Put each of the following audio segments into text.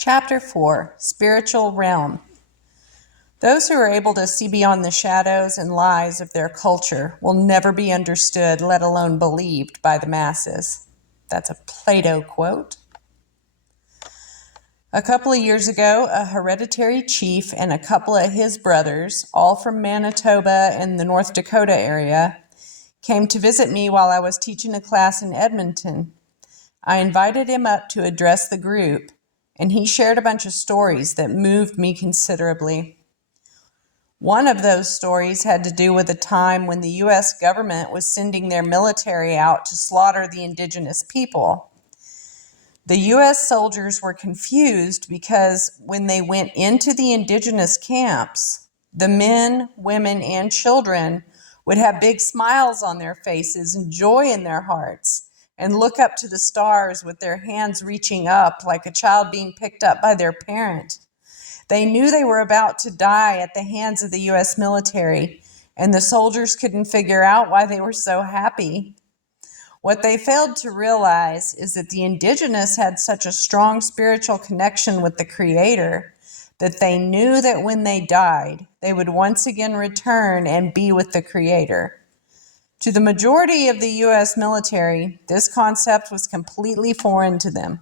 Chapter 4, Spiritual Realm. Those who are able to see beyond the shadows and lies of their culture will never be understood, let alone believed, by the masses. That's a Plato quote. A couple of years ago, a hereditary chief and a couple of his brothers, all from Manitoba and the North Dakota area, came to visit me while I was teaching a class in Edmonton. I invited him up to address the group, and he shared a bunch of stories that moved me considerably. One of those stories had to do with a time when the U.S. government was sending their military out to slaughter the indigenous people. The U.S. soldiers were confused because when they went into the indigenous camps, the men, women, and children would have big smiles on their faces and joy in their hearts and look up to the stars with their hands reaching up like a child being picked up by their parent. They knew they were about to die at the hands of the U.S. military, and the soldiers couldn't figure out why they were so happy. What they failed to realize is that the indigenous had such a strong spiritual connection with the Creator that they knew that when they died, they would once again return and be with the Creator. To the majority of the U.S. military, this concept was completely foreign to them.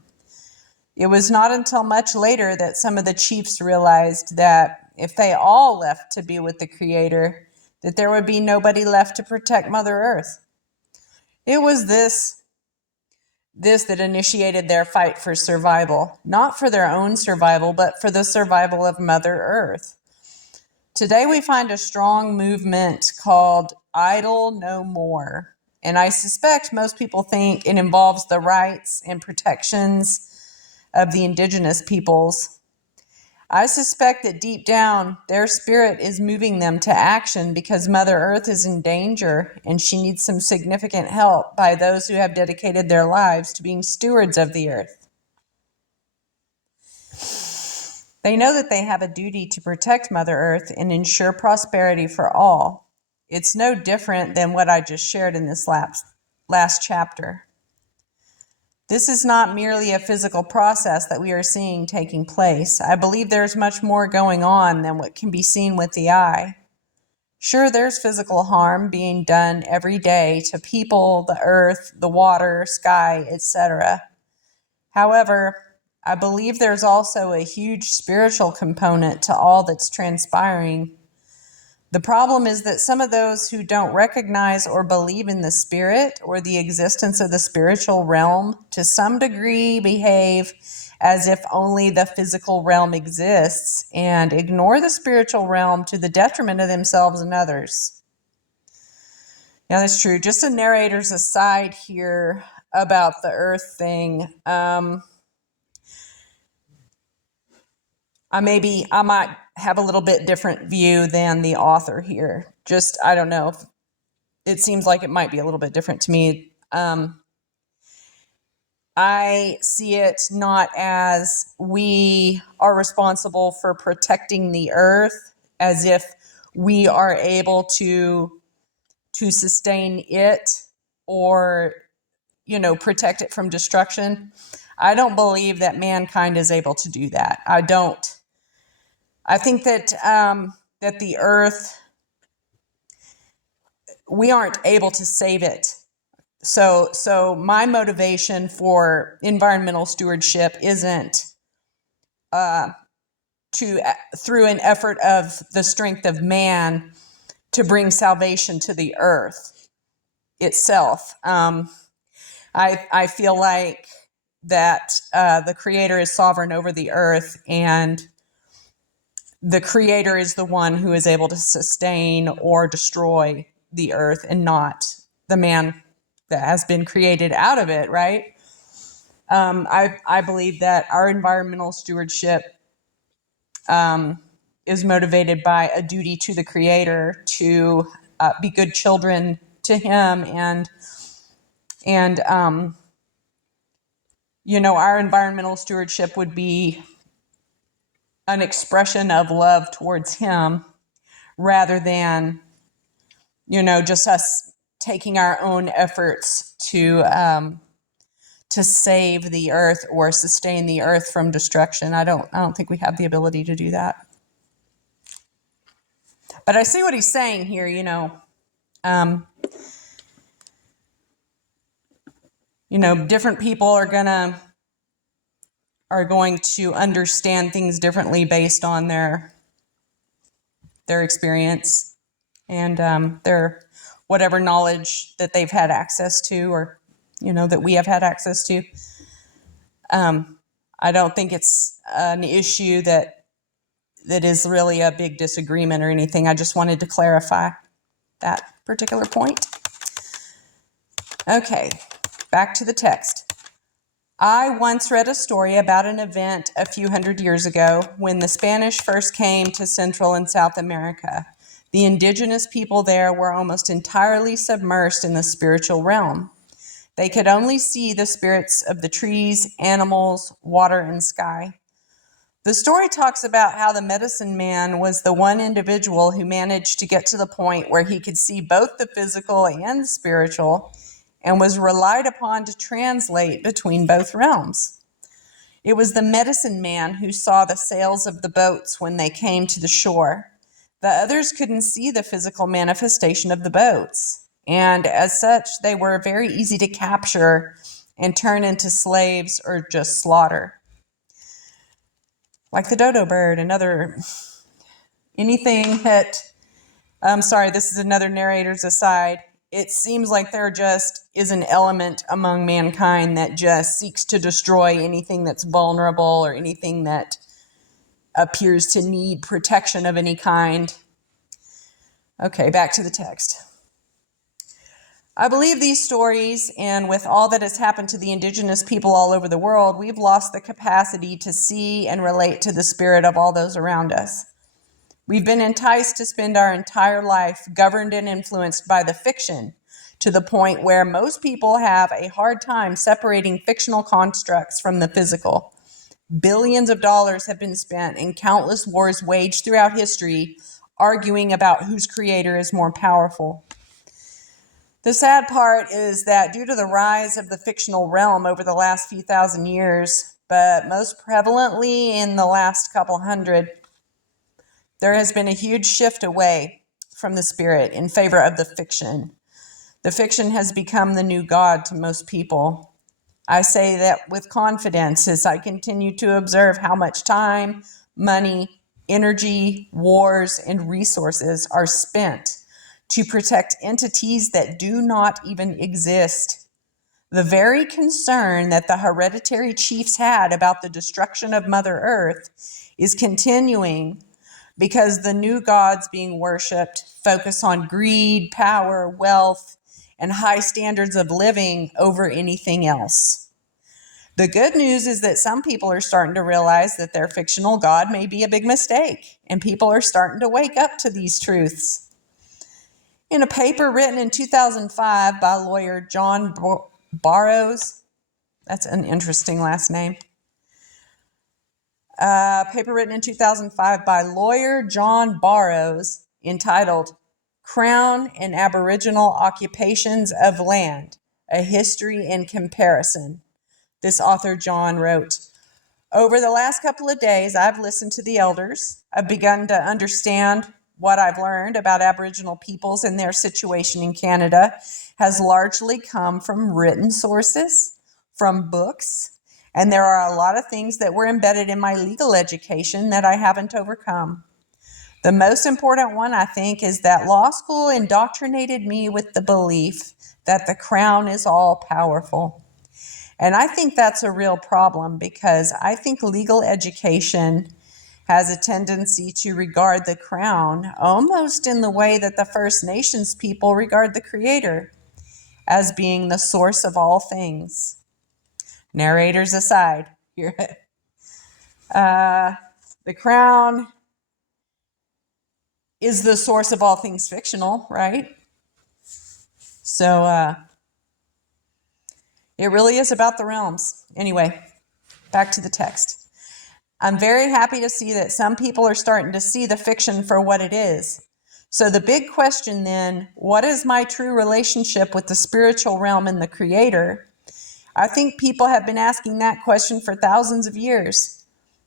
It was not until much later that some of the chiefs realized that if they all left to be with the Creator, that there would be nobody left to protect Mother Earth. It was this that initiated their fight for survival, not for their own survival, but for the survival of Mother Earth. Today we find a strong movement called Idle No More, and I suspect most people think it involves the rights and protections of the indigenous peoples. I suspect that deep down, their spirit is moving them to action because Mother Earth is in danger and she needs some significant help by those who have dedicated their lives to being stewards of the earth. They know that they have a duty to protect Mother Earth and ensure prosperity for all. It's no different than what I just shared in this last chapter. This is not merely a physical process that we are seeing taking place. I believe there's much more going on than what can be seen with the eye. Sure, there's physical harm being done every day to people, the earth, the water, sky, etc. However, I believe there's also a huge spiritual component to all that's transpiring. The problem is that some of those who don't recognize or believe in the spirit or the existence of the spiritual realm to some degree behave as if only the physical realm exists and ignore the spiritual realm to the detriment of themselves and others. Yeah, that's true. Just a narrator's aside here about the earth thing. I might have a little bit different view than the author here. Just, I don't know. It seems like it might be a little bit different to me. I see it not as we are responsible for protecting the earth, as if we are able to sustain it or, protect it from destruction. I don't believe that mankind is able to do that. I don't. I think that that the earth, we aren't able to save it. So my motivation for environmental stewardship isn't through an effort of the strength of man to bring salvation to the earth itself. I feel like that the Creator is sovereign over the earth, and the Creator is the one who is able to sustain or destroy the earth, and not the man that has been created out of it, right? I believe that our environmental stewardship is motivated by a duty to the Creator to be good children to Him, and our environmental stewardship would be an expression of love towards Him rather than, just us taking our own efforts to to save the earth or sustain the earth from destruction. I don't think we have the ability to do that. But I see what he's saying here, different people are going to understand things differently based on their experience and their whatever knowledge that they've had access to, or that we have had access to. I don't think it's an issue that is really a big disagreement or anything. I just wanted to clarify that particular point. Okay, back to the text. I once read a story about an event a few hundred years ago when the Spanish first came to Central and South America. The indigenous people there were almost entirely submersed in the spiritual realm. They could only see the spirits of the trees, animals, water, and sky. The story talks about how the medicine man was the one individual who managed to get to the point where he could see both the physical and spiritual, and was relied upon to translate between both realms. It was the medicine man who saw the sails of the boats when they came to the shore. The others couldn't see the physical manifestation of the boats, and as such, they were very easy to capture and turn into slaves or just slaughter. Like the dodo bird and anything that, I'm sorry, this is another narrator's aside. It seems like there just is an element among mankind that just seeks to destroy anything that's vulnerable or anything that appears to need protection of any kind. Okay, back to the text. I believe these stories, and with all that has happened to the indigenous people all over the world, we've lost the capacity to see and relate to the spirit of all those around us. We've been enticed to spend our entire life governed and influenced by the fiction, to the point where most people have a hard time separating fictional constructs from the physical. Billions of dollars have been spent and countless wars waged throughout history arguing about whose creator is more powerful. The sad part is that due to the rise of the fictional realm over the last few thousand years, but most prevalently in the last couple hundred, there has been a huge shift away from the spirit in favor of the fiction. The fiction has become the new God to most people. I say that with confidence as I continue to observe how much time, money, energy, wars, and resources are spent to protect entities that do not even exist. The very concern that the hereditary chiefs had about the destruction of Mother Earth is continuing because the new gods being worshipped focus on greed, power, wealth, and high standards of living over anything else. The good news is that some people are starting to realize that their fictional god may be a big mistake, and people are starting to wake up to these truths. In a paper written in 2005 by lawyer John Barrows, that's an interesting last name. Paper written in 2005 by lawyer John Barrows entitled Crown and Aboriginal Occupations of Land, A History and Comparison. This author, John, wrote, over the last couple of days, I've listened to the elders. I've begun to understand what I've learned about Aboriginal peoples and their situation in Canada has largely come from written sources, from books, and there are a lot of things that were embedded in my legal education that I haven't overcome. The most important one, I think, is that law school indoctrinated me with the belief that the crown is all powerful. And I think that's a real problem because I think legal education has a tendency to regard the crown almost in the way that the First Nations people regard the Creator, as being the source of all things. Narrators aside, here, the crown is the source of all things fictional, right? So it really is about the realms. Anyway, back to the text. I'm very happy to see that some people are starting to see the fiction for what it is. So the big question then, what is my true relationship with the spiritual realm and the Creator? I think people have been asking that question for thousands of years.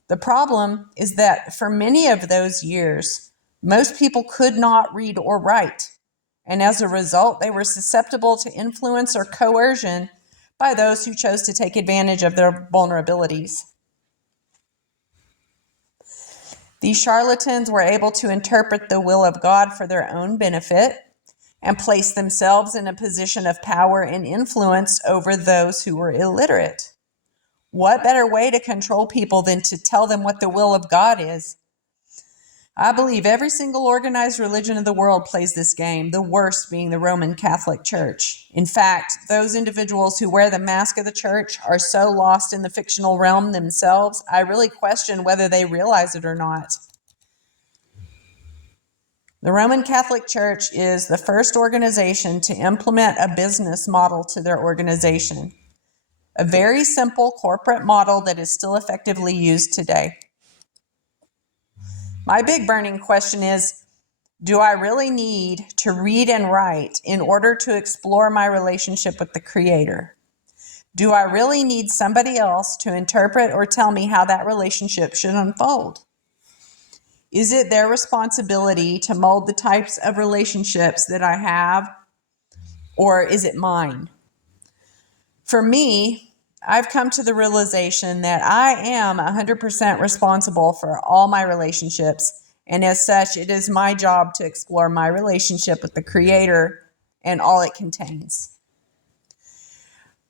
The problem is that for many of those years, most people could not read or write, and as a result, they were susceptible to influence or coercion by those who chose to take advantage of their vulnerabilities. These charlatans were able to interpret the will of God for their own benefit and place themselves in a position of power and influence over those who were illiterate. What better way to control people than to tell them what the will of God is? I believe every single organized religion of the world plays this game, the worst being the Roman Catholic Church. In fact, those individuals who wear the mask of the church are so lost in the fictional realm themselves, I really question whether they realize it or not. The Roman Catholic Church is the first organization to implement a business model to their organization, a very simple corporate model that is still effectively used today. My big burning question is, do I really need to read and write in order to explore my relationship with the Creator? Do I really need somebody else to interpret or tell me how that relationship should unfold? Is it their responsibility to mold the types of relationships that I have, or is it mine? For me, I've come to the realization that I am 100% responsible for all my relationships, and as such, it is my job to explore my relationship with the Creator and all it contains.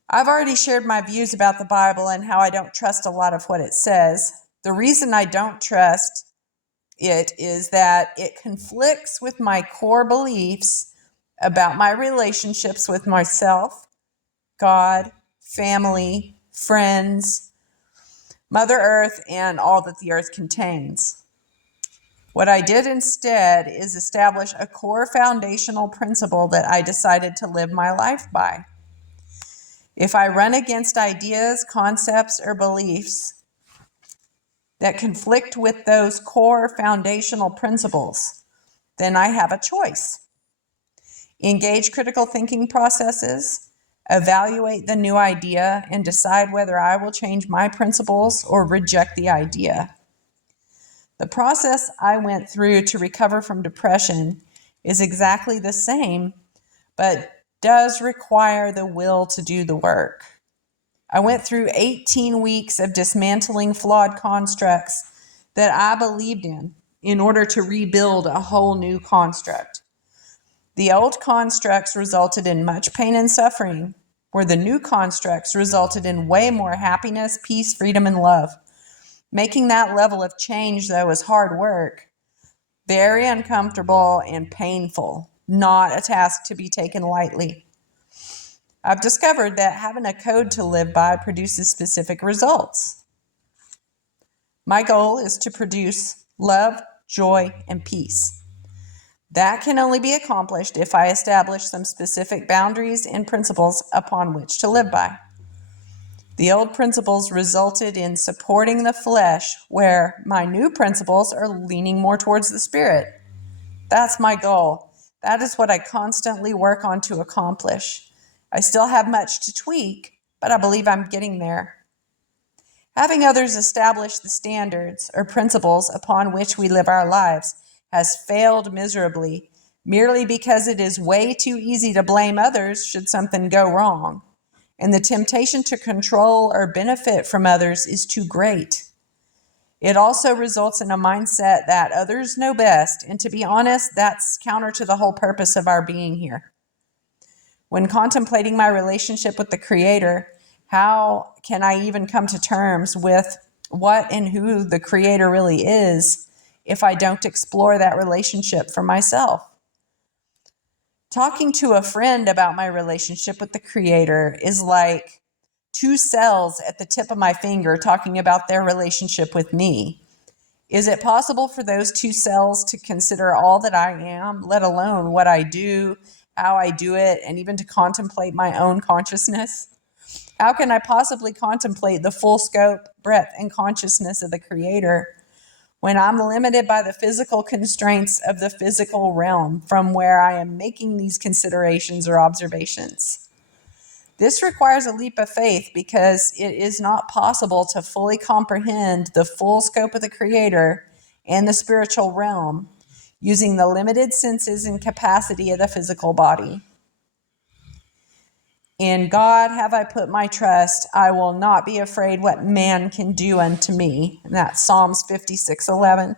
I've already shared my views about the Bible and how I don't trust a lot of what it says. The reason I don't trust it is that it conflicts with my core beliefs about my relationships with myself, God, family, friends, Mother Earth, and all that the earth contains. What I did instead is establish a core foundational principle that I decided to live my life by. If I run against ideas, concepts, or beliefs that conflict with those core foundational principles, then I have a choice. Engage critical thinking processes, evaluate the new idea, and decide whether I will change my principles or reject the idea. The process I went through to recover from depression is exactly the same, but does require the will to do the work. I went through 18 weeks of dismantling flawed constructs that I believed in order to rebuild a whole new construct. The old constructs resulted in much pain and suffering, where the new constructs resulted in way more happiness, peace, freedom, and love. Making that level of change, though, is hard work, very uncomfortable and painful, not a task to be taken lightly. I've discovered that having a code to live by produces specific results. My goal is to produce love, joy, and peace. That can only be accomplished if I establish some specific boundaries and principles upon which to live by. The old principles resulted in supporting the flesh, where my new principles are leaning more towards the spirit. That's my goal. That is what I constantly work on to accomplish. I still have much to tweak, but I believe I'm getting there. Having others establish the standards or principles upon which we live our lives has failed miserably, merely because it is way too easy to blame others should something go wrong, and the temptation to control or benefit from others is too great. It also results in a mindset that others know best, and to be honest, that's counter to the whole purpose of our being here. When contemplating my relationship with the Creator, how can I even come to terms with what and who the Creator really is if I don't explore that relationship for myself? Talking to a friend about my relationship with the Creator is like two cells at the tip of my finger talking about their relationship with me. Is it possible for those two cells to consider all that I am, let alone what I do, how I do it, and even to contemplate my own consciousness? How can I possibly contemplate the full scope, breadth, and consciousness of the Creator when I'm limited by the physical constraints of the physical realm from where I am making these considerations or observations? This requires a leap of faith because it is not possible to fully comprehend the full scope of the Creator and the spiritual realm using the limited senses and capacity of the physical body. In God have I put my trust. I will not be afraid what man can do unto me. And that's Psalms 56:11.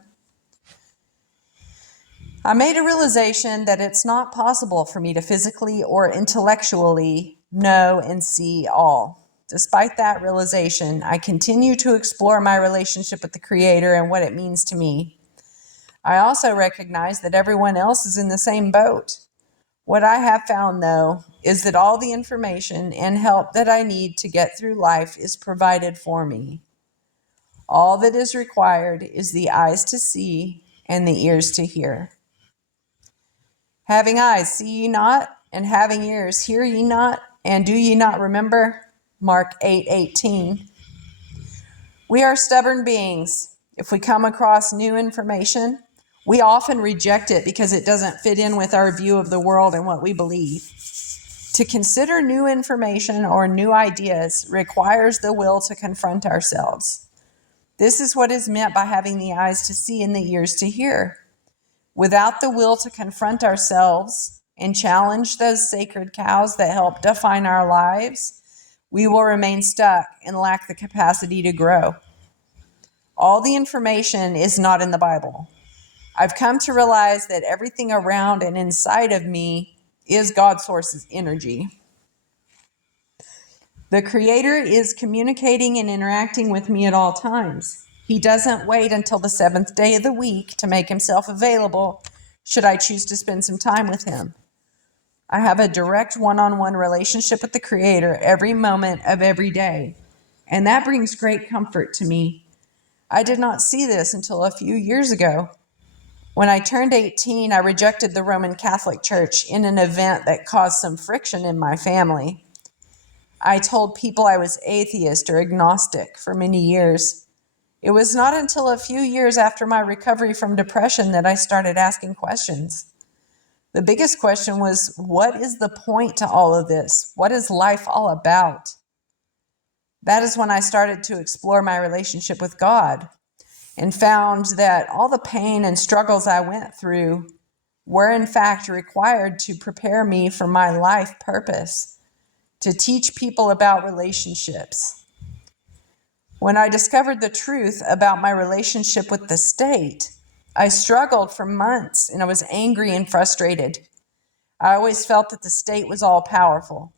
I made a realization that it's not possible for me to physically or intellectually know and see all. Despite that realization, I continue to explore my relationship with the Creator and what it means to me. I also recognize that everyone else is in the same boat. What I have found, though, is that all the information and help that I need to get through life is provided for me. All that is required is the eyes to see and the ears to hear. Having eyes, see ye not, and having ears, hear ye not, and do ye not remember? Mark 8:18. We are stubborn beings. If we come across new information, we often reject it because it doesn't fit in with our view of the world and what we believe. To consider new information or new ideas requires the will to confront ourselves. This is what is meant by having the eyes to see and the ears to hear. Without the will to confront ourselves and challenge those sacred cows that help define our lives, we will remain stuck and lack the capacity to grow. All the information is not in the Bible. I've come to realize that everything around and inside of me is God's source's energy. The Creator is communicating and interacting with me at all times. He doesn't wait until the seventh day of the week to make himself available should I choose to spend some time with him. I have a direct one-on-one relationship with the Creator every moment of every day, and that brings great comfort to me. I did not see this until a few years ago. When I turned 18, I rejected the Roman Catholic Church in an event that caused some friction in my family. I told people I was atheist or agnostic for many years. It was not until a few years after my recovery from depression that I started asking questions. The biggest question was, what is the point to all of this? What is life all about? That is when I started to explore my relationship with God and found that all the pain and struggles I went through were in fact required to prepare me for my life purpose, to teach people about relationships. When I discovered the truth about my relationship with the state, I struggled for months and I was angry and frustrated. I always felt that the state was all powerful.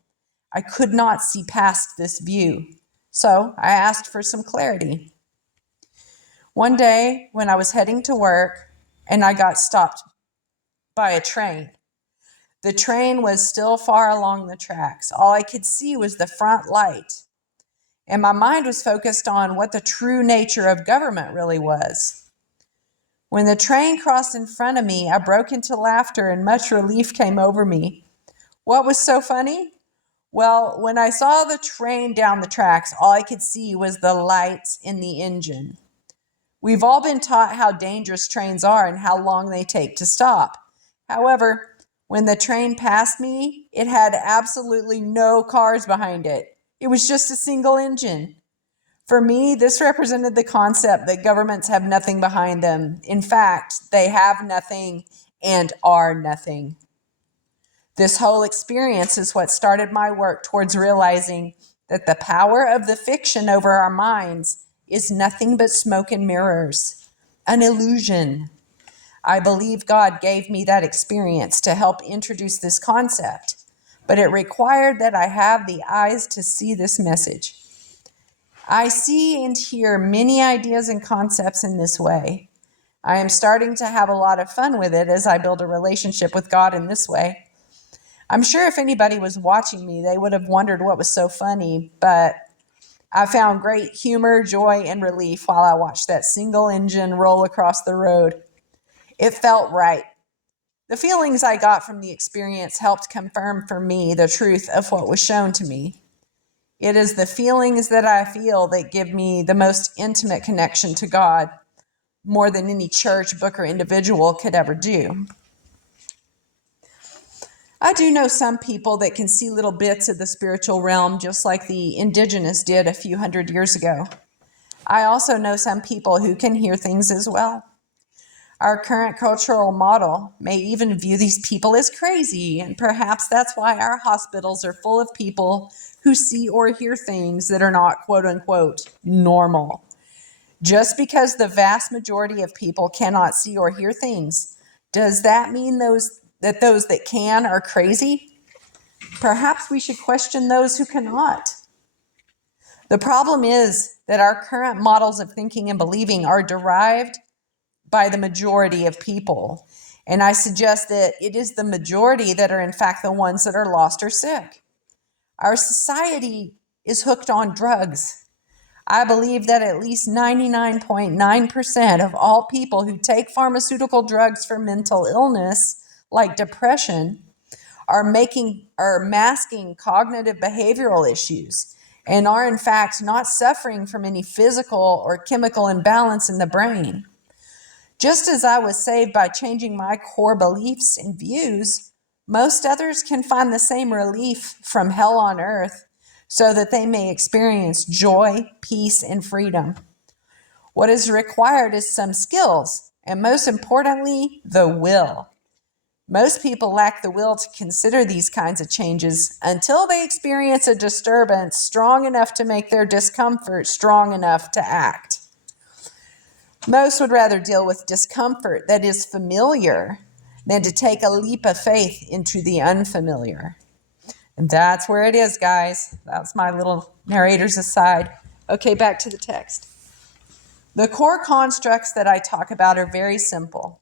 I could not see past this view, so I asked for some clarity. One day when I was heading to work and I got stopped by a train. The train was still far along the tracks. All I could see was the front light. And my mind was focused on what the true nature of government really was. When the train crossed in front of me, I broke into laughter and much relief came over me. What was so funny? Well, when I saw the train down the tracks, all I could see was the lights in the engine. We've all been taught how dangerous trains are and how long they take to stop. However, when the train passed me, it had absolutely no cars behind it. It was just a single engine. For me, this represented the concept that governments have nothing behind them. In fact, they have nothing and are nothing. This whole experience is what started my work towards realizing that the power of the fiction over our minds is nothing but smoke and mirrors, an illusion. I believe God gave me that experience to help introduce this concept, but it required that I have the eyes to see this message. I see and hear many ideas and concepts in this way. I am starting to have a lot of fun with it as I build a relationship with God in this way. I'm sure if anybody was watching me, they would have wondered what was so funny, but I found great humor, joy, and relief while I watched that single engine roll across the road. It felt right. The feelings I got from the experience helped confirm for me the truth of what was shown to me. It is the feelings that I feel that give me the most intimate connection to God, more than any church, book, or individual could ever do. I do know some people that can see little bits of the spiritual realm, just like the indigenous did a few hundred years ago. I also know some people who can hear things as well. Our current cultural model may even view these people as crazy, and perhaps that's why our hospitals are full of people who see or hear things that are not quote unquote normal. Just because the vast majority of people cannot see or hear things, does that mean those that can are crazy? Perhaps we should question those who cannot. The problem is that our current models of thinking and believing are derived by the majority of people. And I suggest that it is the majority that are, in fact, the ones that are lost or sick. Our society is hooked on drugs. I believe that at least 99.9% of all people who take pharmaceutical drugs for mental illness, like depression, are masking cognitive behavioral issues and are, in fact, not suffering from any physical or chemical imbalance in the brain. Just as I was saved by changing my core beliefs and views, most others can find the same relief from hell on earth so that they may experience joy, peace, and freedom. What is required is some skills, and most importantly, the will. Most people lack the will to consider these kinds of changes until they experience a disturbance strong enough to make their discomfort strong enough to act. Most would rather deal with discomfort that is familiar than to take a leap of faith into the unfamiliar. And that's where it is, guys. That's my little narrator's aside. Okay, back to the text. The core constructs that I talk about are very simple.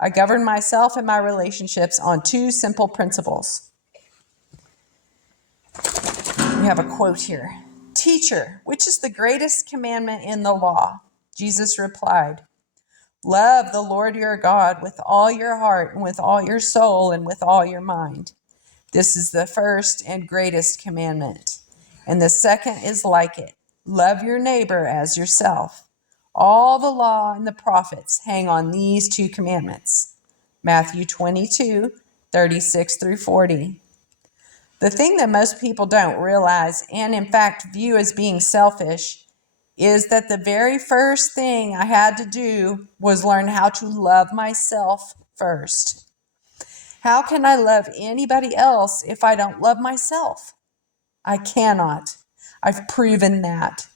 I govern myself and my relationships on two simple principles. We have a quote here. Teacher, which is the greatest commandment in the law? Jesus replied, love the Lord your God with all your heart and with all your soul and with all your mind. This is the first and greatest commandment. And the second is like it. Love your neighbor as yourself. All the law and the prophets hang on these two commandments. Matthew 22:36-40. The thing that most people don't realize and in fact view as being selfish is that the very first thing I had to do was learn how to love myself first. How can I love anybody else if I don't love myself? I cannot. I've proven that.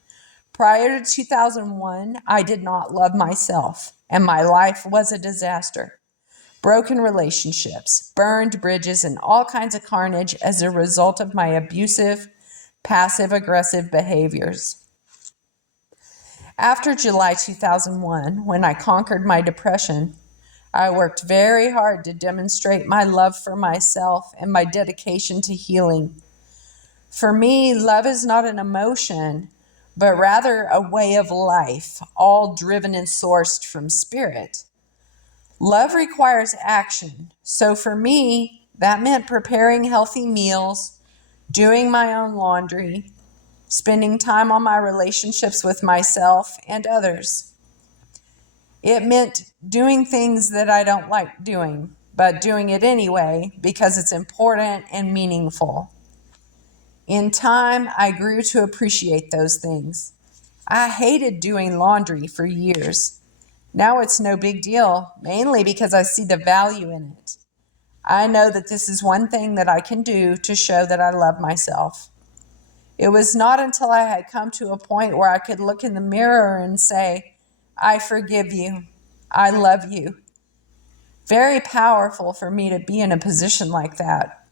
Prior to 2001, I did not love myself, and my life was a disaster. Broken relationships, burned bridges, and all kinds of carnage as a result of my abusive, passive-aggressive behaviors. After July 2001, when I conquered my depression, I worked very hard to demonstrate my love for myself and my dedication to healing. For me, love is not an emotion, but rather a way of life, all driven and sourced from spirit. Love requires action. So for me, that meant preparing healthy meals, doing my own laundry, spending time on my relationships with myself and others. It meant doing things that I don't like doing, but doing it anyway because it's important and meaningful. In time, I grew to appreciate those things. I hated doing laundry for years. Now it's no big deal, mainly because I see the value in it. I know that this is one thing that I can do to show that I love myself. It was not until I had come to a point where I could look in the mirror and say, I forgive you. I love you. Very powerful for me to be in a position like that.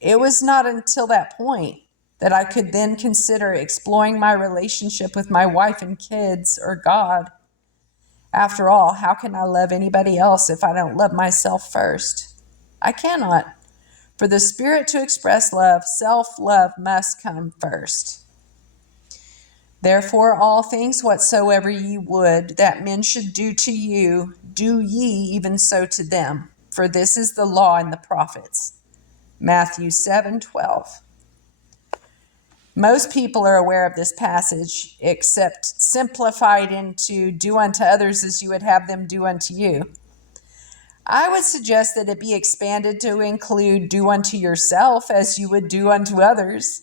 It was not until that point that I could then consider exploring my relationship with my wife and kids or God. After all, how can I love anybody else if I don't love myself first? I cannot. For the Spirit to express love, self-love must come first. Therefore, all things whatsoever ye would that men should do to you, do ye even so to them. For this is the law and the prophets. Matthew 7:12. Most people are aware of this passage, except simplified into do unto others as you would have them do unto you. I would suggest that it be expanded to include do unto yourself as you would do unto others.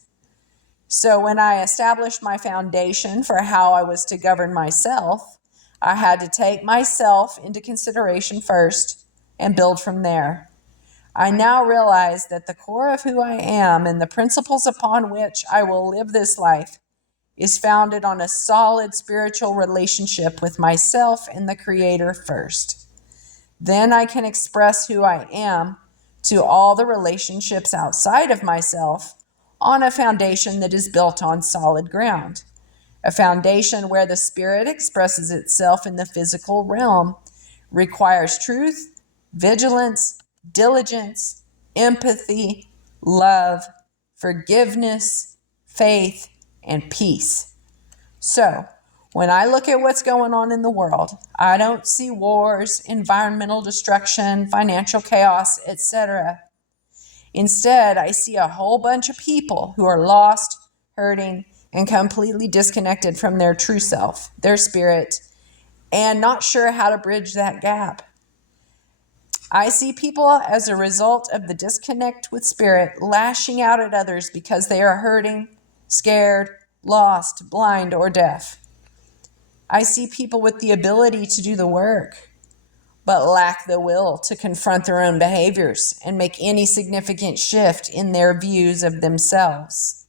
So when I established my foundation for how I was to govern myself, I had to take myself into consideration first and build from there. I now realize that the core of who I am and the principles upon which I will live this life is founded on a solid spiritual relationship with myself and the Creator first. Then I can express who I am to all the relationships outside of myself on a foundation that is built on solid ground. A foundation where the spirit expresses itself in the physical realm requires truth, vigilance, diligence, empathy, love, forgiveness, faith, and peace. So, when I look at what's going on in the world, I don't see wars, environmental destruction, financial chaos, etc. Instead, I see a whole bunch of people who are lost, hurting, and completely disconnected from their true self, their spirit, and not sure how to bridge that gap. I see people as a result of the disconnect with spirit lashing out at others because they are hurting, scared, lost, blind, or deaf. I see people with the ability to do the work, but lack the will to confront their own behaviors and make any significant shift in their views of themselves.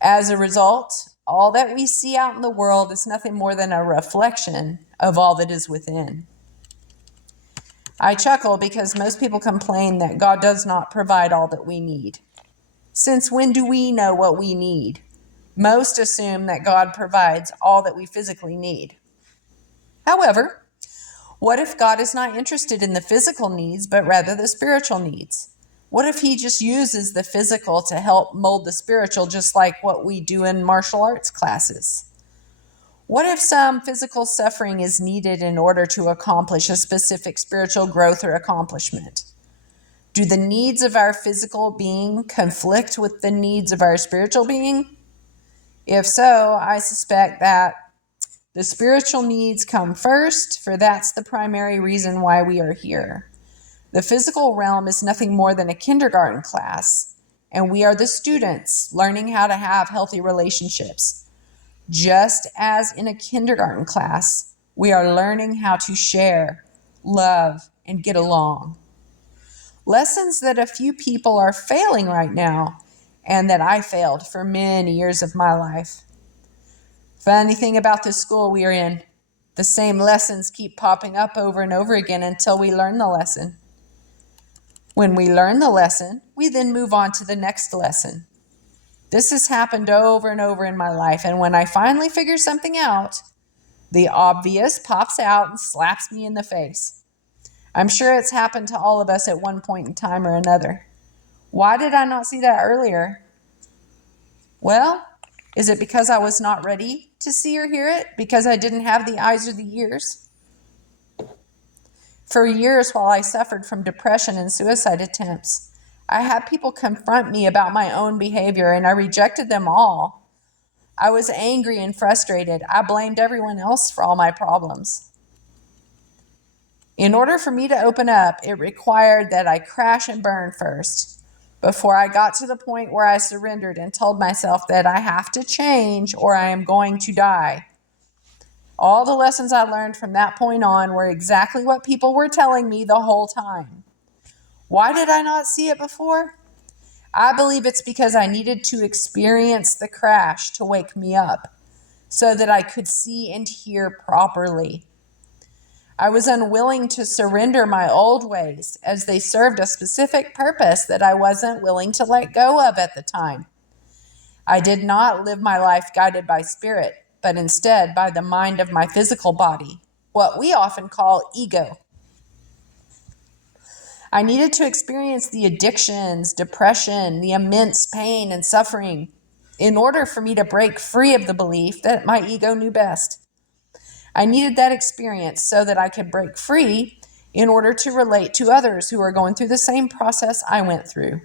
As a result, all that we see out in the world is nothing more than a reflection of all that is within. I chuckle because most people complain that God does not provide all that we need. Since when do we know what we need? Most assume that God provides all that we physically need. However, what if God is not interested in the physical needs, but rather the spiritual needs? What if he just uses the physical to help mold the spiritual, just like what we do in martial arts classes? What if some physical suffering is needed in order to accomplish a specific spiritual growth or accomplishment? Do the needs of our physical being conflict with the needs of our spiritual being? If so, I suspect that the spiritual needs come first, for that's the primary reason why we are here. The physical realm is nothing more than a kindergarten class, and we are the students learning how to have healthy relationships. Just as in a kindergarten class, we are learning how to share, love, and get along. Lessons that a few people are failing right now, and that I failed for many years of my life. Funny thing about this school we are in, the same lessons keep popping up over and over again until we learn the lesson. When we learn the lesson, we then move on to the next lesson. This has happened over and over in my life, and when I finally figure something out, the obvious pops out and slaps me in the face. I'm sure it's happened to all of us at one point in time or another. Why did I not see that earlier? Well, is it because I was not ready to see or hear it? Because I didn't have the eyes or the ears? For years, while I suffered from depression and suicide attempts, I had people confront me about my own behavior, and I rejected them all. I was angry and frustrated. I blamed everyone else for all my problems. In order for me to open up, it required that I crash and burn first, before I got to the point where I surrendered and told myself that I have to change or I am going to die. All the lessons I learned from that point on were exactly what people were telling me the whole time. Why did I not see it before? I believe it's because I needed to experience the crash to wake me up so that I could see and hear properly. I was unwilling to surrender my old ways as they served a specific purpose that I wasn't willing to let go of at the time. I did not live my life guided by spirit, but instead by the mind of my physical body, what we often call ego. I needed to experience the addictions, depression, the immense pain and suffering in order for me to break free of the belief that my ego knew best. I needed that experience so that I could break free in order to relate to others who are going through the same process I went through.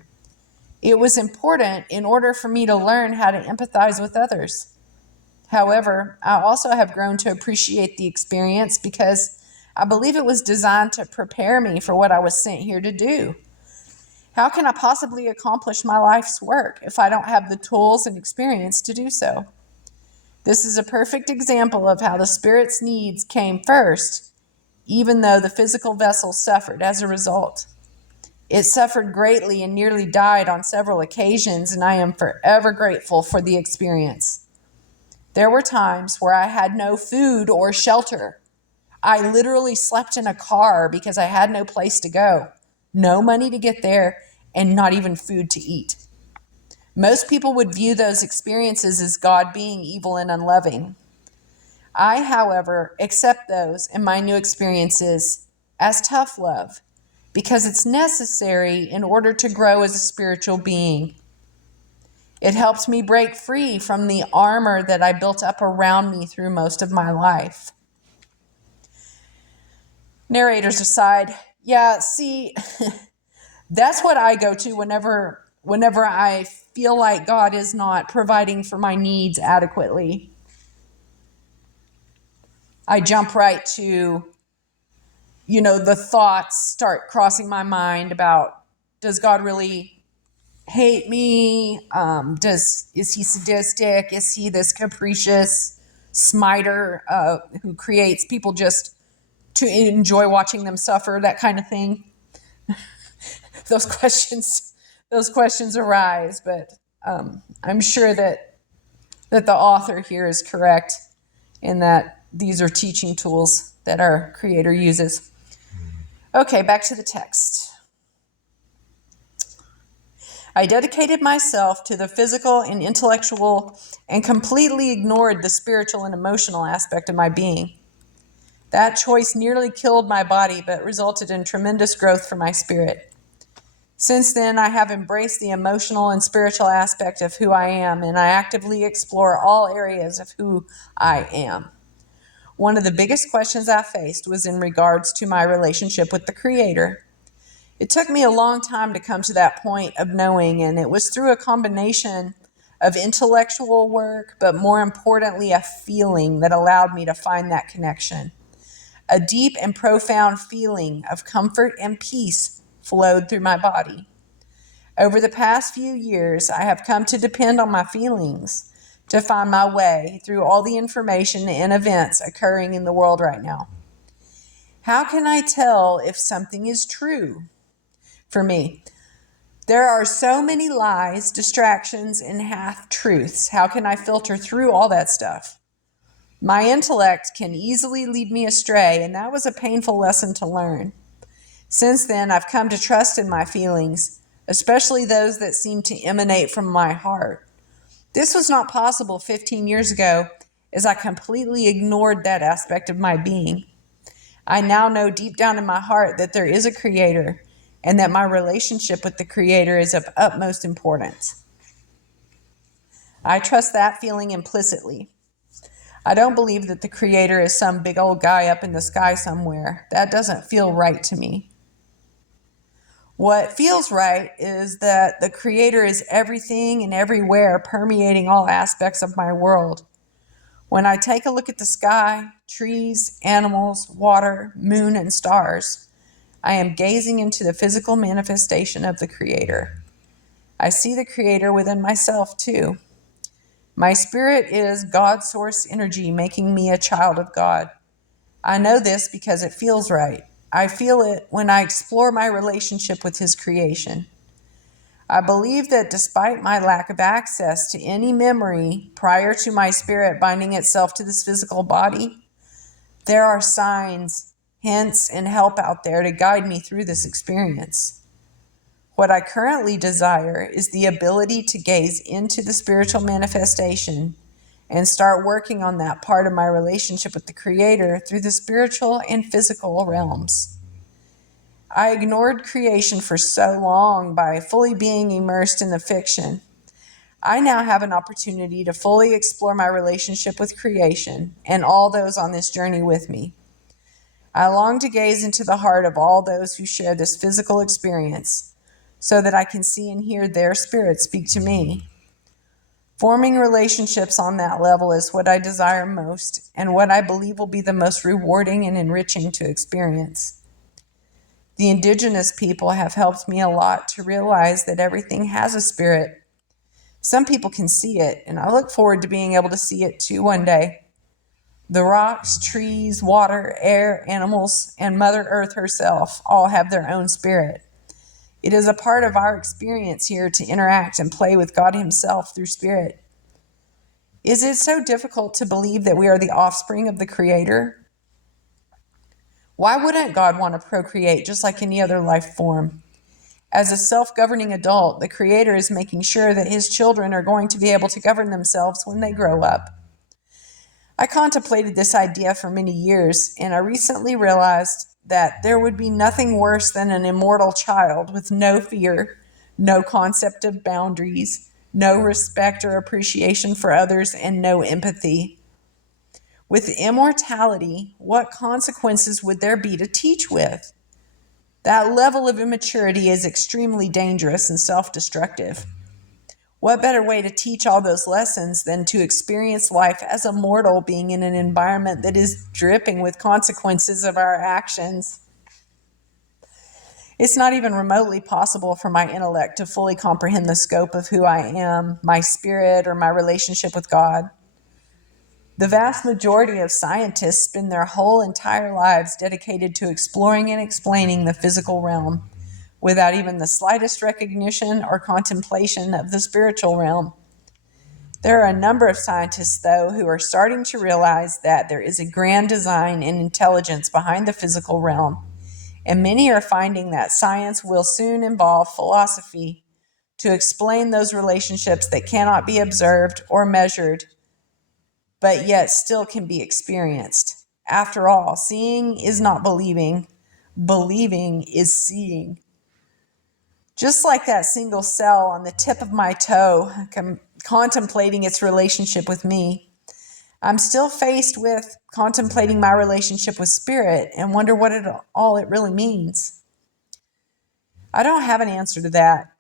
It was important in order for me to learn how to empathize with others. However, I also have grown to appreciate the experience because I believe it was designed to prepare me for what I was sent here to do. How can I possibly accomplish my life's work if I don't have the tools and experience to do so? This is a perfect example of how the Spirit's needs came first, even though the physical vessel suffered as a result. It suffered greatly and nearly died on several occasions, and I am forever grateful for the experience. There were times where I had no food or shelter. I literally slept in a car because I had no place to go, no money to get there, and not even food to eat. Most people would view those experiences as God being evil and unloving. I, however, accept those and my new experiences as tough love because it's necessary in order to grow as a spiritual being. It helps me break free from the armor that I built up around me through most of my life. Narrators aside, yeah, see, that's what I go to whenever I feel like God is not providing for my needs adequately. I jump right to, the thoughts start crossing my mind about, does God really hate me? Is he sadistic? Is he this capricious smiter who creates people just to enjoy watching them suffer, that kind of thing? Those questions arise, but I'm sure that the author here is correct in that these are teaching tools that our Creator uses. Okay, back to the text. I dedicated myself to the physical and intellectual and completely ignored the spiritual and emotional aspect of my being. That choice nearly killed my body, but resulted in tremendous growth for my spirit. Since then, I have embraced the emotional and spiritual aspect of who I am, and I actively explore all areas of who I am. One of the biggest questions I faced was in regards to my relationship with the Creator. It took me a long time to come to that point of knowing, and it was through a combination of intellectual work, but more importantly, a feeling that allowed me to find that connection. A deep and profound feeling of comfort and peace flowed through my body. Over the past few years, I have come to depend on my feelings to find my way through all the information and events occurring in the world right now. How can I tell if something is true? For me, there are so many lies, distractions, and half-truths. How can I filter through all that stuff? My intellect can easily lead me astray, and that was a painful lesson to learn. Since then, I've come to trust in my feelings, especially those that seem to emanate from my heart. This was not possible 15 years ago, as I completely ignored that aspect of my being. I now know deep down in my heart that there is a Creator, and that my relationship with the Creator is of utmost importance. I trust that feeling implicitly. I don't believe that the Creator is some big old guy up in the sky somewhere. That doesn't feel right to me. What feels right is that the Creator is everything and everywhere, permeating all aspects of my world. When I take a look at the sky, trees, animals, water, moon, and stars, I am gazing into the physical manifestation of the Creator. I see the Creator within myself too. My spirit is God's source energy, making me a child of God. I know this because it feels right. I feel it when I explore my relationship with His creation. I believe that despite my lack of access to any memory prior to my spirit binding itself to this physical body, there are signs, hints, and help out there to guide me through this experience. What I currently desire is the ability to gaze into the spiritual manifestation and start working on that part of my relationship with the Creator through the spiritual and physical realms. I ignored creation for so long by fully being immersed in the fiction. I now have an opportunity to fully explore my relationship with creation and all those on this journey with me. I long to gaze into the heart of all those who share this physical experience so that I can see and hear their spirits speak to me. Forming relationships on that level is what I desire most and what I believe will be the most rewarding and enriching to experience. The indigenous people have helped me a lot to realize that everything has a spirit. Some people can see it, and I look forward to being able to see it too one day. The rocks, trees, water, air, animals, and Mother Earth herself all have their own spirit. It is a part of our experience here to interact and play with God Himself through spirit. Is it so difficult to believe that we are the offspring of the Creator? Why wouldn't God want to procreate just like any other life form? As a self-governing adult, the Creator is making sure that His children are going to be able to govern themselves when they grow up. I contemplated this idea for many years, and I recently realized that there would be nothing worse than an immortal child with no fear, no concept of boundaries, no respect or appreciation for others, and no empathy. With immortality, what consequences would there be to teach with? That level of immaturity is extremely dangerous and self-destructive. What better way to teach all those lessons than to experience life as a mortal being in an environment that is dripping with consequences of our actions? It's not even remotely possible for my intellect to fully comprehend the scope of who I am, my spirit, or my relationship with God. The vast majority of scientists spend their whole entire lives dedicated to exploring and explaining the physical realm, without even the slightest recognition or contemplation of the spiritual realm. There are a number of scientists, though, who are starting to realize that there is a grand design and intelligence behind the physical realm, and many are finding that science will soon involve philosophy to explain those relationships that cannot be observed or measured, but yet still can be experienced. After all, seeing is not believing. Believing is seeing. Just like that single cell on the tip of my toe, contemplating its relationship with me, I'm still faced with contemplating my relationship with spirit and wonder what all it really means. I don't have an answer to that.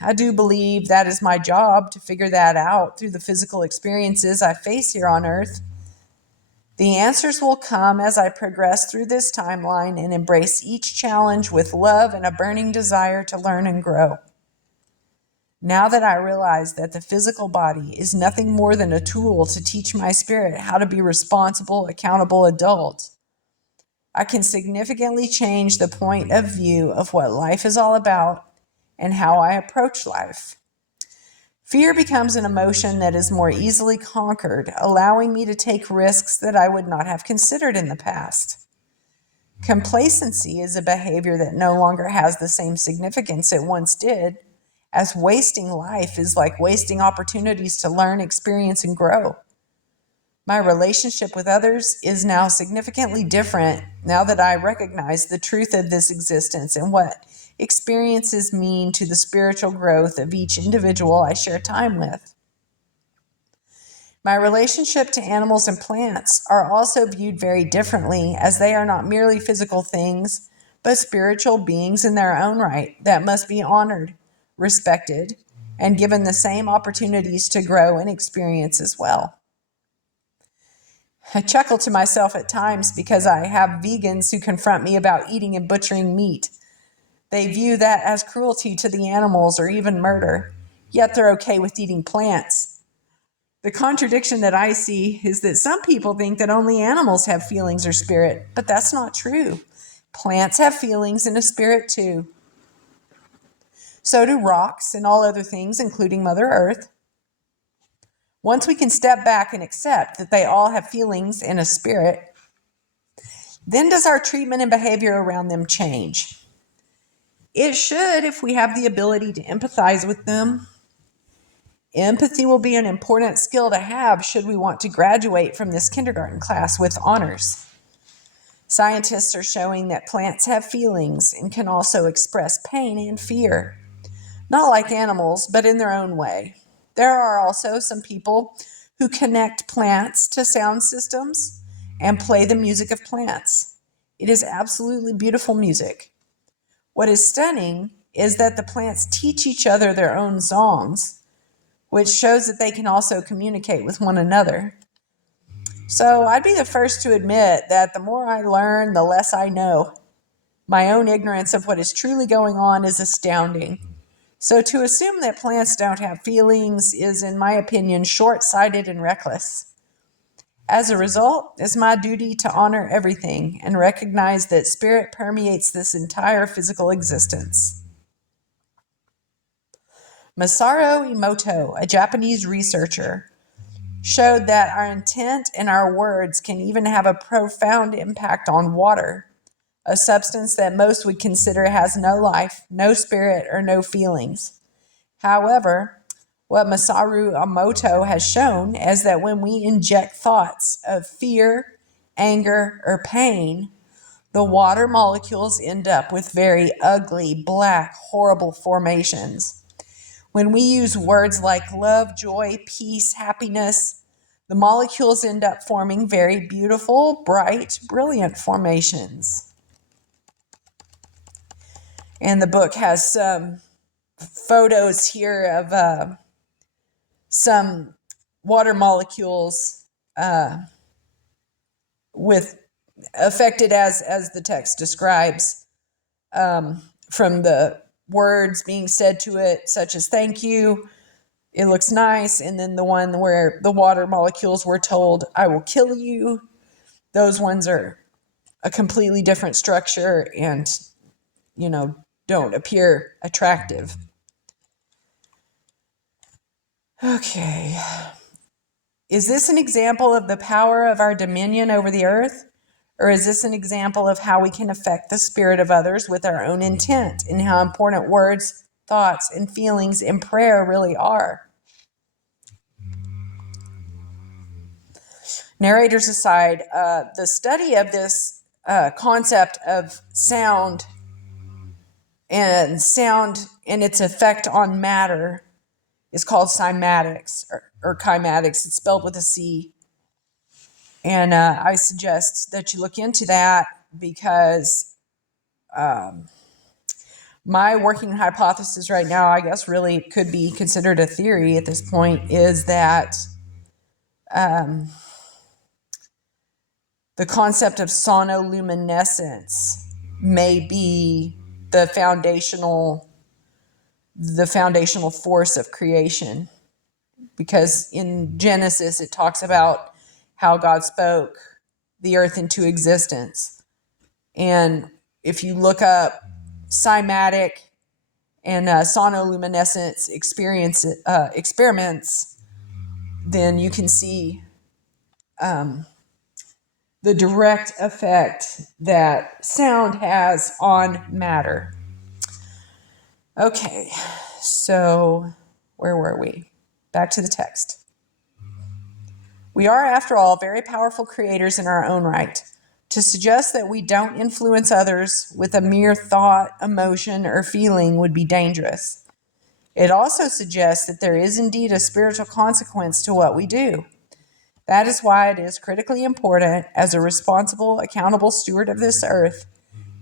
I do believe that is my job to figure that out through the physical experiences I face here on earth. The answers will come as I progress through this timeline and embrace each challenge with love and a burning desire to learn and grow. Now that I realize that the physical body is nothing more than a tool to teach my spirit how to be responsible, accountable adults, I can significantly change the point of view of what life is all about and how I approach life. Fear becomes an emotion that is more easily conquered, allowing me to take risks that I would not have considered in the past. Complacency is a behavior that no longer has the same significance it once did, as wasting life is like wasting opportunities to learn, experience, and grow. My relationship with others is now significantly different now that I recognize the truth of this existence and what experiences mean to the spiritual growth of each individual I share time with. My relationship to animals and plants are also viewed very differently, as they are not merely physical things, but spiritual beings in their own right that must be honored, respected, and given the same opportunities to grow and experience as well. I chuckle to myself at times because I have vegans who confront me about eating and butchering meat. They view that as cruelty to the animals or even murder, yet they're okay with eating plants. The contradiction that I see is that some people think that only animals have feelings or spirit, but that's not true. Plants have feelings and a spirit too. So do rocks and all other things, including Mother Earth. Once we can step back and accept that they all have feelings and a spirit, then does our treatment and behavior around them change? It should, if we have the ability to empathize with them. Empathy will be an important skill to have should we want to graduate from this kindergarten class with honors. Scientists are showing that plants have feelings and can also express pain and fear. Not like animals, but in their own way. There are also some people who connect plants to sound systems and play the music of plants. It is absolutely beautiful music. What is stunning is that the plants teach each other their own songs, which shows that they can also communicate with one another. So I'd be the first to admit that the more I learn, the less I know. My own ignorance of what is truly going on is astounding. So to assume that plants don't have feelings is, in my opinion, short-sighted and reckless. As a result, it's my duty to honor everything and recognize that spirit permeates this entire physical existence. Masaru Emoto, a Japanese researcher, showed that our intent and our words can even have a profound impact on water, a substance that most would consider has no life, no spirit, or no feelings. However, what Masaru Emoto has shown is that when we inject thoughts of fear, anger, or pain, the water molecules end up with very ugly, black, horrible formations. When we use words like love, joy, peace, happiness, the molecules end up forming very beautiful, bright, brilliant formations. And the book has some photos here of some water molecules with affected as the text describes, from the words being said to it, such as thank you, it looks nice, and then the one where the water molecules were told, I will kill you. Those ones are a completely different structure and, don't appear attractive. Okay. Is this an example of the power of our dominion over the earth? Or is this an example of how we can affect the spirit of others with our own intent and how important words, thoughts, and feelings in prayer really are? Narrators aside, the study of this concept of sound and its effect on matter is called cymatics or kymatics. It's spelled with a C. And I suggest that you look into that because my working hypothesis right now, I guess really could be considered a theory at this point, is that the concept of sonoluminescence may be the foundational force of creation. Because in Genesis, it talks about how God spoke the earth into existence. And if you look up cymatic and sonoluminescence experiments, then you can see the direct effect that sound has on matter. Okay, so where were we? Back to the text. We are, after all, very powerful creators in our own right. To suggest that we don't influence others with a mere thought, emotion, or feeling would be dangerous. It also suggests that there is indeed a spiritual consequence to what we do. That is why it is critically important, as a responsible, accountable steward of this earth,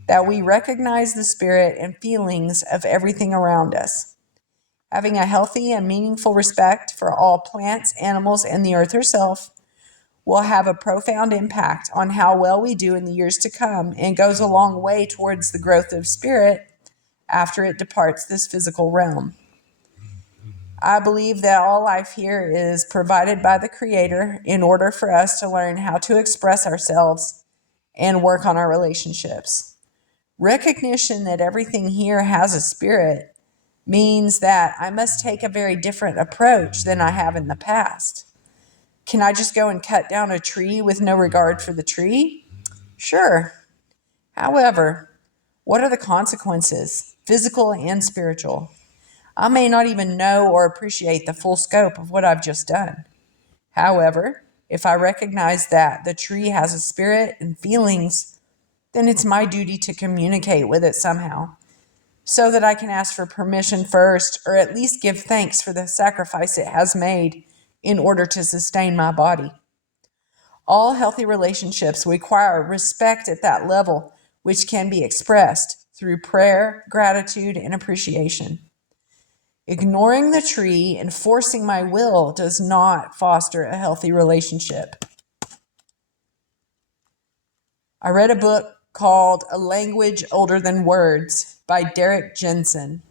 that we recognize the spirit and feelings of everything around us. Having a healthy and meaningful respect for all plants, animals, and the earth herself will have a profound impact on how well we do in the years to come and goes a long way towards the growth of spirit after it departs this physical realm. I believe that all life here is provided by the Creator in order for us to learn how to express ourselves and work on our relationships. Recognition that everything here has a spirit means that I must take a very different approach than I have in the past. Can I just go and cut down a tree with no regard for the tree? Sure. However, what are the consequences, physical and spiritual? I may not even know or appreciate the full scope of what I've just done. However, if I recognize that the tree has a spirit and feelings, then it's my duty to communicate with it somehow, so that I can ask for permission first, or at least give thanks for the sacrifice it has made in order to sustain my body. All healthy relationships require respect at that level, which can be expressed through prayer, gratitude, and appreciation. Ignoring the tree and forcing my will does not foster a healthy relationship. I read a book called A Language Older Than Words by Derek Jensen.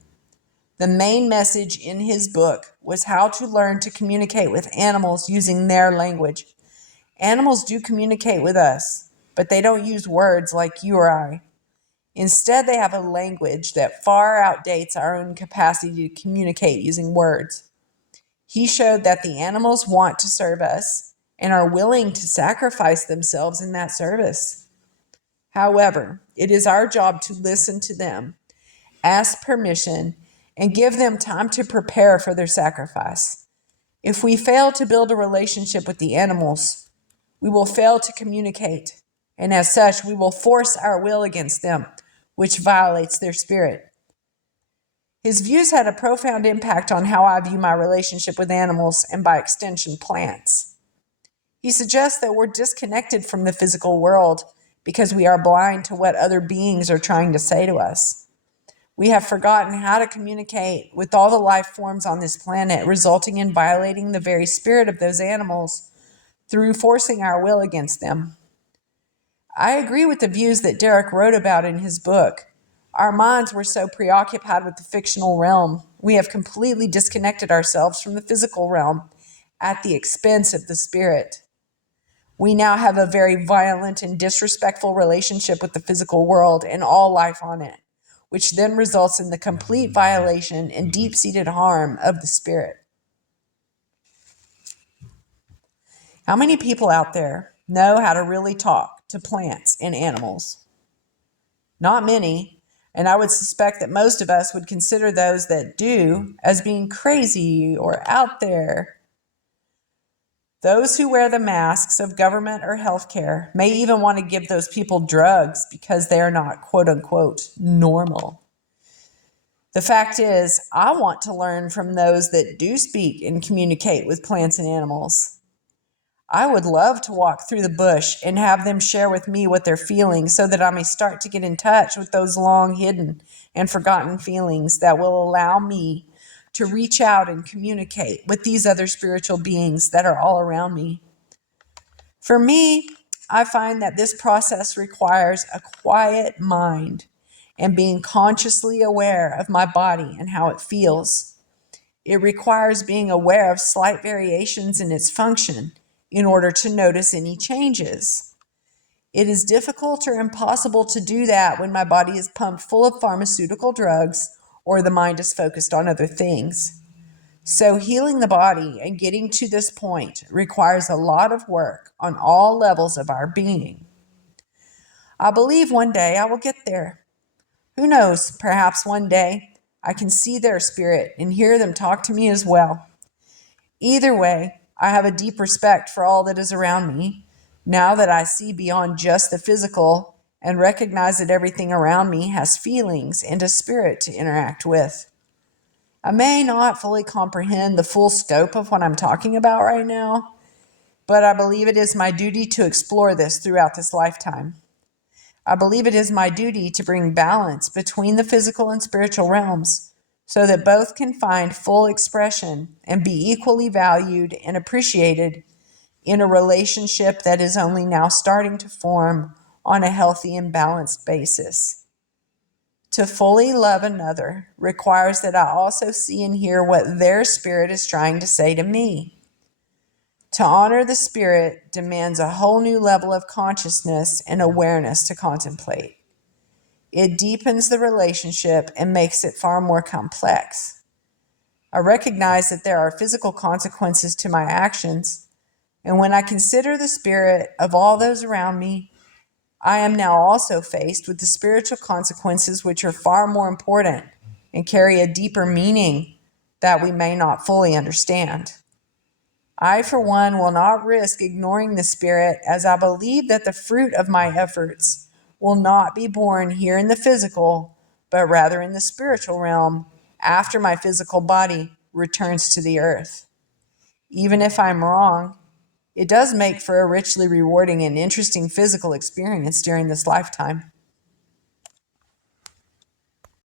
The main message in his book was how to learn to communicate with animals using their language. Animals do communicate with us, but they don't use words like you or I. Instead, they have a language that far outdates our own capacity to communicate using words. He showed that the animals want to serve us and are willing to sacrifice themselves in that service. However, it is our job to listen to them, ask permission, and give them time to prepare for their sacrifice. If we fail to build a relationship with the animals, we will fail to communicate, and as such, we will force our will against them, which violates their spirit. His views had a profound impact on how I view my relationship with animals and, by extension, plants. He suggests that we're disconnected from the physical world because we are blind to what other beings are trying to say to us. We have forgotten how to communicate with all the life forms on this planet, resulting in violating the very spirit of those animals through forcing our will against them. I agree with the views that Derek wrote about in his book. Our minds were so preoccupied with the fictional realm, we have completely disconnected ourselves from the physical realm at the expense of the spirit. We now have a very violent and disrespectful relationship with the physical world and all life on it, which then results in the complete violation and deep-seated harm of the spirit. How many people out there know how to really talk to plants and animals? Not many, and I would suspect that most of us would consider those that do as being crazy or out there. Those who wear the masks of government or healthcare may even want to give those people drugs because they are not, quote unquote, normal. The fact is, I want to learn from those that do speak and communicate with plants and animals. I would love to walk through the bush and have them share with me what they're feeling so that I may start to get in touch with those long hidden and forgotten feelings that will allow me to reach out and communicate with these other spiritual beings that are all around me. For me, I find that this process requires a quiet mind and being consciously aware of my body and how it feels. It requires being aware of slight variations in its function in order to notice any changes. It is difficult or impossible to do that when my body is pumped full of pharmaceutical drugs or the mind is focused on other things. So healing the body and getting to this point requires a lot of work on all levels of our being. I believe one day I will get there. Who knows, perhaps one day I can see their spirit and hear them talk to me as well. Either way, I have a deep respect for all that is around me, now that I see beyond just the physical and recognize that everything around me has feelings and a spirit to interact with. I may not fully comprehend the full scope of what I'm talking about right now, but I believe it is my duty to explore this throughout this lifetime. I believe it is my duty to bring balance between the physical and spiritual realms so that both can find full expression and be equally valued and appreciated in a relationship that is only now starting to form on a healthy and balanced basis. To fully love another requires that I also see and hear what their spirit is trying to say to me. To honor the spirit demands a whole new level of consciousness and awareness to contemplate. It deepens the relationship and makes it far more complex. I recognize that there are physical consequences to my actions, and when I consider the spirit of all those around me, I am now also faced with the spiritual consequences which are far more important and carry a deeper meaning that we may not fully understand. I, for one, will not risk ignoring the spirit, as I believe that the fruit of my efforts will not be born here in the physical, but rather in the spiritual realm after my physical body returns to the earth. Even if I'm wrong, it does make for a richly rewarding and interesting physical experience during this lifetime.